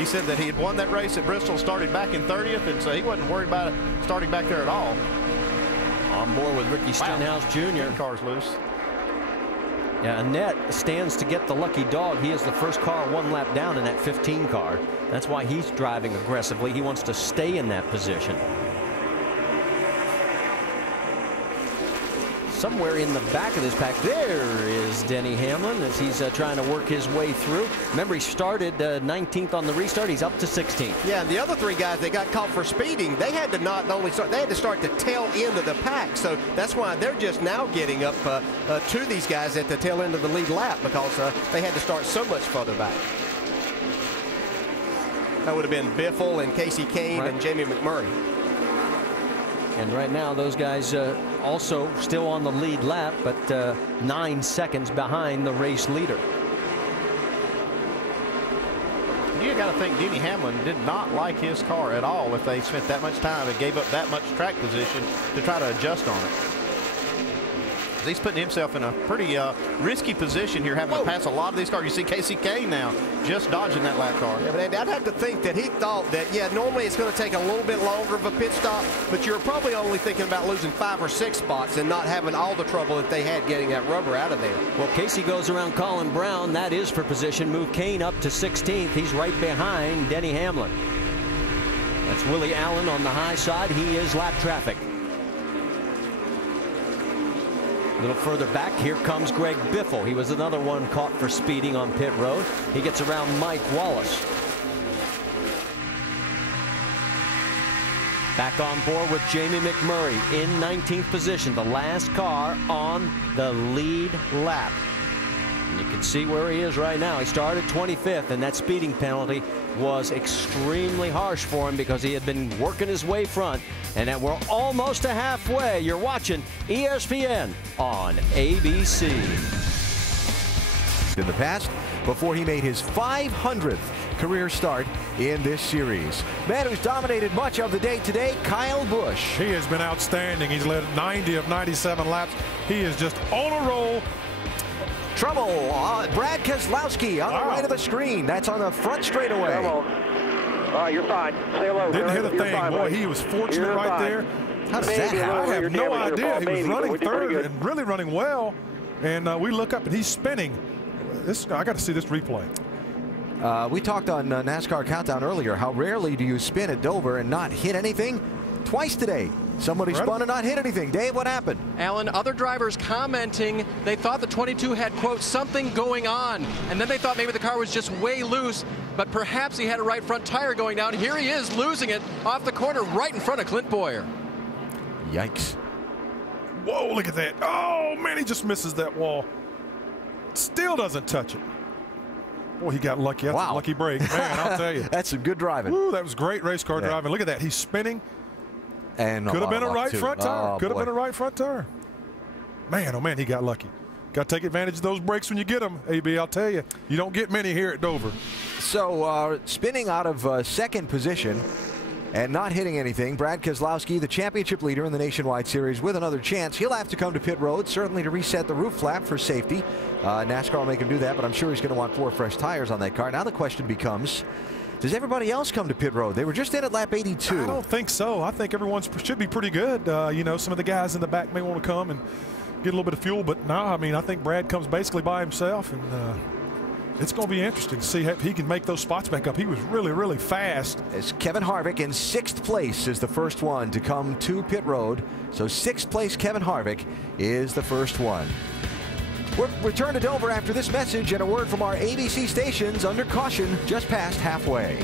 He said that he had won that race at Bristol, started back in 30th, and so he wasn't worried about it starting back there at all. On board with Ricky Stenhouse Jr. Car's loose. Yeah, Annette stands to get the lucky dog. He is the first car one lap down in that 15 car. That's why he's driving aggressively. He wants to stay in that position. Somewhere in the back of this pack, there is Denny Hamlin as he's trying to work his way through. Remember, he started 19th on the restart. He's up to 16th. Yeah, and the other three guys that got caught for speeding, they had to not only start, they had to start the tail end of the pack. So that's why they're just now getting up to these guys at the tail end of the lead lap, because they had to start so much further back. That would have been Biffle and Casey Kane and Jamie McMurray. And right now, those guys also still on the lead lap, but 9 seconds behind the race leader. You got to think Denny Hamlin did not like his car at all if they spent that much time and gave up that much track position to try to adjust on it. He's putting himself in a pretty risky position here, having to pass a lot of these cars. You see Casey Kane now just dodging that lap car. Yeah, but I'd have to think that he thought that, yeah, normally it's going to take a little bit longer of a pit stop, but you're probably only thinking about losing 5 or 6 spots and not having all the trouble that they had getting that rubber out of there. Well, Casey goes around Colin Brown. That is for position. Move Kane up to 16th. He's right behind Denny Hamlin. That's Willie Allen on the high side. He is lap traffic. A little further back, here comes Greg Biffle. He was another one caught for speeding on pit road. He gets around Mike Wallace. Back on board with Jamie McMurray in 19th position, the last car on the lead lap. And you can see where he is right now. He started 25th, and that speeding penalty was extremely harsh for him because he had been working his way front. And that we're almost to halfway. You're watching ESPN on ABC. In the past, before he made his 500th career start in this series. Man who's dominated much of the day today, Kyle Busch. He has been outstanding. He's led 90 of 97 laps. He is just on a roll. Trouble. Brad Keselowski on the right of the screen. That's on the front straightaway. All right, you're fine. Say hello. Didn't hit a thing. Fine, boy, buddy. he was fortunate right there. How does that happen? I have no idea. He was running third and really running well. And we look up and he's spinning. I got to see this replay. We talked on NASCAR Countdown earlier. How rarely do you spin at Dover and not hit anything? Twice today. Somebody spun and not hit anything. Dave, what happened? Alan, other drivers commenting they thought the 22 had, quote, something going on. And then they thought maybe the car was just way loose, but perhaps he had a right front tire going down. Here he is losing it off the corner right in front of Clint Boyer. Yikes. Whoa, look at that. Oh, man, he just misses that wall. Still doesn't touch it. Boy, he got lucky. That's a lucky break. Man, I'll tell you. That's some good driving. Woo, that was great race car driving. Look at that. He's spinning. And could have been a right front tire. Could have been a right front tire. Man, oh man, he got lucky. Got to take advantage of those brakes when you get them, AB. I'll tell you, you don't get many here at Dover. So spinning out of second position and not hitting anything, Brad Keselowski, the championship leader in the Nationwide Series, with another chance. He'll have to come to pit road, certainly to reset the roof flap for safety. NASCAR will make him do that, but I'm sure he's going to want 4 fresh tires on that car. Now the question becomes, does everybody else come to pit road? They were just in at lap 82. I don't think so. I think everyone should be pretty good. You know, some of the guys in the back may want to come and get a little bit of fuel, but no, I mean, I think Brad comes basically by himself, and it's going to be interesting to see if he can make those spots back up. He was really, really fast. As Kevin Harvick in 6th place is the first one to come to pit road. So 6th place Kevin Harvick is the first one. We'll return to Dover after this message and a word from our ABC stations under caution just past halfway.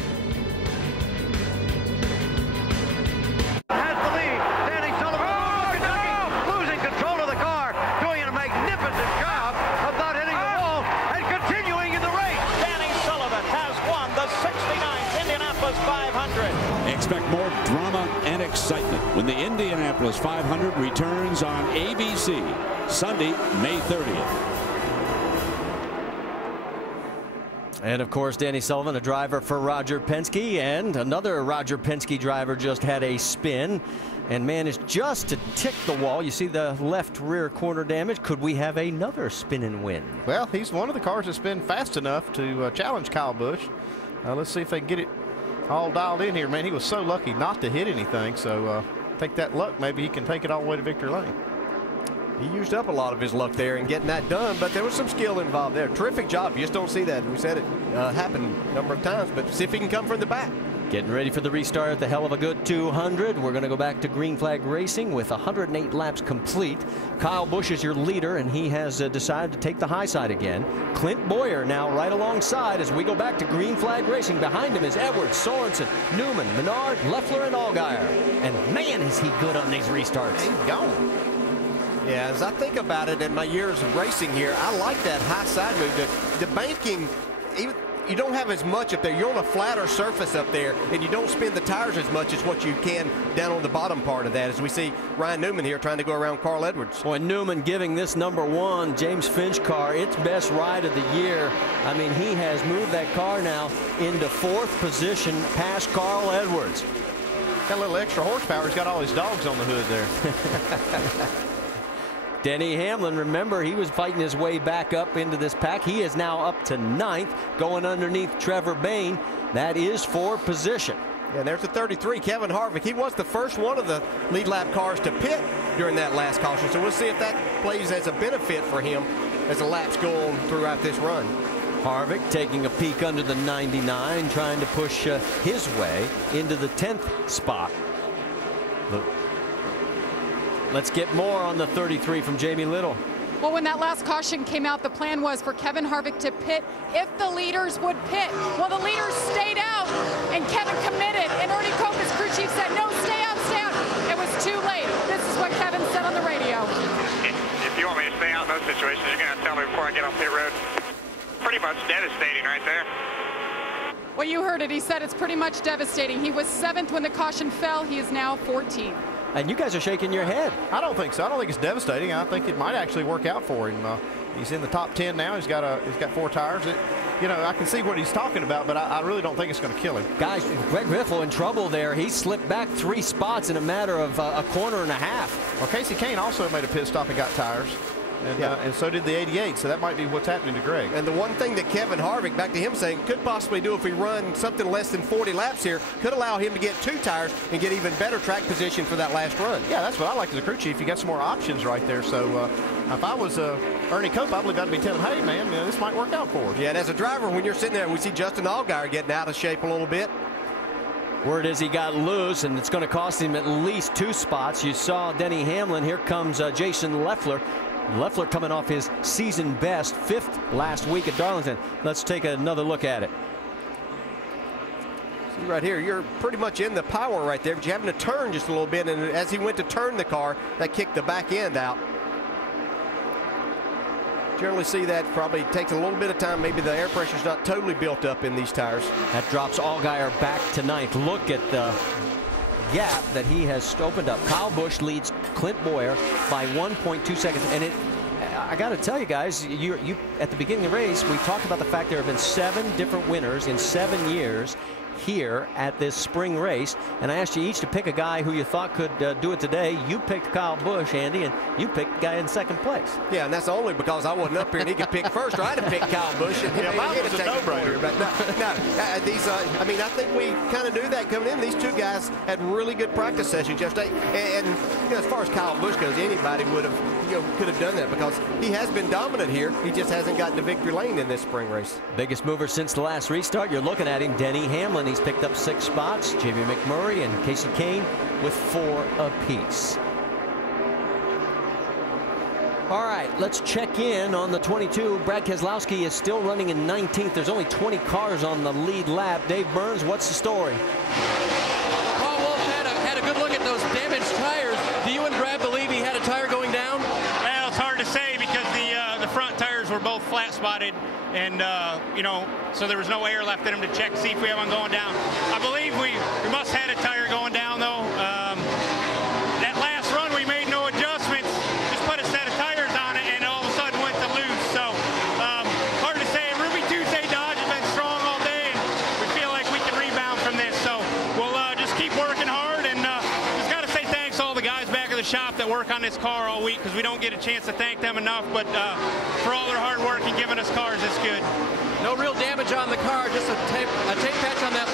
Has the lead. Danny Sullivan from Kentucky losing control of the car, doing a magnificent job of not hitting the wall and continuing in the race. Danny Sullivan has won the 69th Indianapolis 500. Expect more drama and excitement when the Indianapolis 500 returns on ABC Sunday, May 30th. And of course, Danny Sullivan, a driver for Roger Penske, and another Roger Penske driver just had a spin and managed just to tick the wall. You see the left rear corner damage. Could we have another spin and win? Well, he's one of the cars that's been fast enough to challenge Kyle Busch. Let's see if they can get it all dialed in here. Man, he was so lucky not to hit anything. So take that luck. Maybe he can take it all the way to victory lane. He used up a lot of his luck there in getting that done, but there was some skill involved there. Terrific job. You just don't see that. We said it happened a number of times, but see if he can come from the back. Getting ready for the restart at the hell of a good 200. We're going to go back to green flag racing with 108 laps complete. Kyle Busch is your leader, and he has decided to take the high side again. Clint Boyer now right alongside as we go back to green flag racing. Behind him is Edwards, Sorensen, Newman, Menard, Leffler, and Allgaier. And man, is he good on these restarts. He's gone. Yeah, as I think about it in my years of racing here, I like that high side move. The banking, even you don't have as much up there. You're on a flatter surface up there, and you don't spin the tires as much as what you can down on the bottom part of that, as we see Ryan Newman here trying to go around Carl Edwards. Boy, Newman giving this #1 James Finch car its best ride of the year. I mean, he has moved that car now into 4th position past Carl Edwards. Got a little extra horsepower. He's got all his dogs on the hood there. Denny Hamlin, remember, he was fighting his way back up into this pack. He is now up to 9th, going underneath Trevor Bayne. That is 4th position. Yeah, there's the 33, Kevin Harvick. He was the first one of the lead lap cars to pit during that last caution. So we'll see if that plays as a benefit for him as the laps go on throughout this run. Harvick taking a peek under the 99, trying to push his way into the 10th spot. Let's get more on the 33 from Jamie Little. Well, when that last caution came out, the plan was for Kevin Harvick to pit if the leaders would pit. Well, the leaders stayed out, and Kevin committed. And Ernie Kopa's crew chief said, no, stay out, stay out. It was too late. This is what Kevin said on the radio. If you want me to stay out in those situations, you're going to tell me before I get on pit road. Pretty much devastating right there. Well, you heard it. He said it's pretty much devastating. He was 7th when the caution fell. He is now 14th. And you guys are shaking your head. I don't think so. I don't think it's devastating. I think it might actually work out for him. He's in the top 10 now. He's got 4 tires. You know, I can see what he's talking about, but I really don't think it's going to kill him. Guys, Greg Biffle in trouble there. He slipped back 3 spots in a matter of a corner and a half. Well, Casey Kane also made a pit stop and got tires. And so did the 88, so that might be what's happening to Greg. And the one thing that Kevin Harvick, back to him saying, could possibly do if we run something less than 40 laps here, could allow him to get 2 tires and get even better track position for that last run. Yeah, that's what I like as a crew chief. You got some more options right there. So if I was Ernie Cope, I believe I'd be telling, hey, man, this might work out for us. Yeah, and as a driver, when you're sitting there, we see Justin Allgaier getting out of shape a little bit. Word is he got loose, and it's going to cost him at least 2 spots. You saw Denny Hamlin. Here comes Jason Leffler. Leffler coming off his season best 5th last week at Darlington. Let's take another look at it. See right here, you're pretty much in the power right there, but you're having to turn just a little bit, and as he went to turn the car, that kicked the back end out. Generally see that probably takes a little bit of time. Maybe the air pressure's not totally built up in these tires. That drops Allgaier back to 9th. Look at the gap that he has opened up. Kyle Busch leads Clint Boyer by 1.2 seconds, and I got to tell you guys, you at the beginning of the race, we talked about the fact there have been 7 different winners in 7 years here at this spring race, and I asked you each to pick a guy who you thought could do it today. You picked Kyle Busch, Andy, and you picked the guy in 2nd place. Yeah, and that's only because I wasn't up here and he could pick first, or I'd have picked Kyle Busch. And yeah, mine was a no-brainer. But I mean, I think we kind of knew that coming in. These 2 guys had really good practice sessions yesterday, and you know, as far as Kyle Busch goes, anybody would have, could have done that because he has been dominant here. He just hasn't gotten to victory lane in this spring race. Biggest mover since the last restart. You're looking at him, Denny Hamlin. He's picked up 6 spots. Jamie McMurray and Casey Kane with 4 apiece. All right, let's check in on the 22. Brad Keselowski is still running in 19th. There's only 20 cars on the lead lap. Dave Burns, what's the story? Paul Wolf had a good look at those damaged tires. Do you and Brad believe he had a tire going down? Well, it's hard to say because the front tires were both flat spotted, and so there was no air left in them to check to see if we have one going down. I believe we must have had a tire going down though. That last run we made no adjustments, just put a set of tires on it, and all of a sudden went to loose. So hard to say. Ruby Tuesday Dodge has been strong all day, and we feel like we can rebound from this. So we'll just keep working hard, and just got to say thanks to all the guys back at the shop that work on this car all week because we don't get a chance to thank them enough. But for all their hard work and giving us cars, it's good. No real damage on the car, just a tape patch on that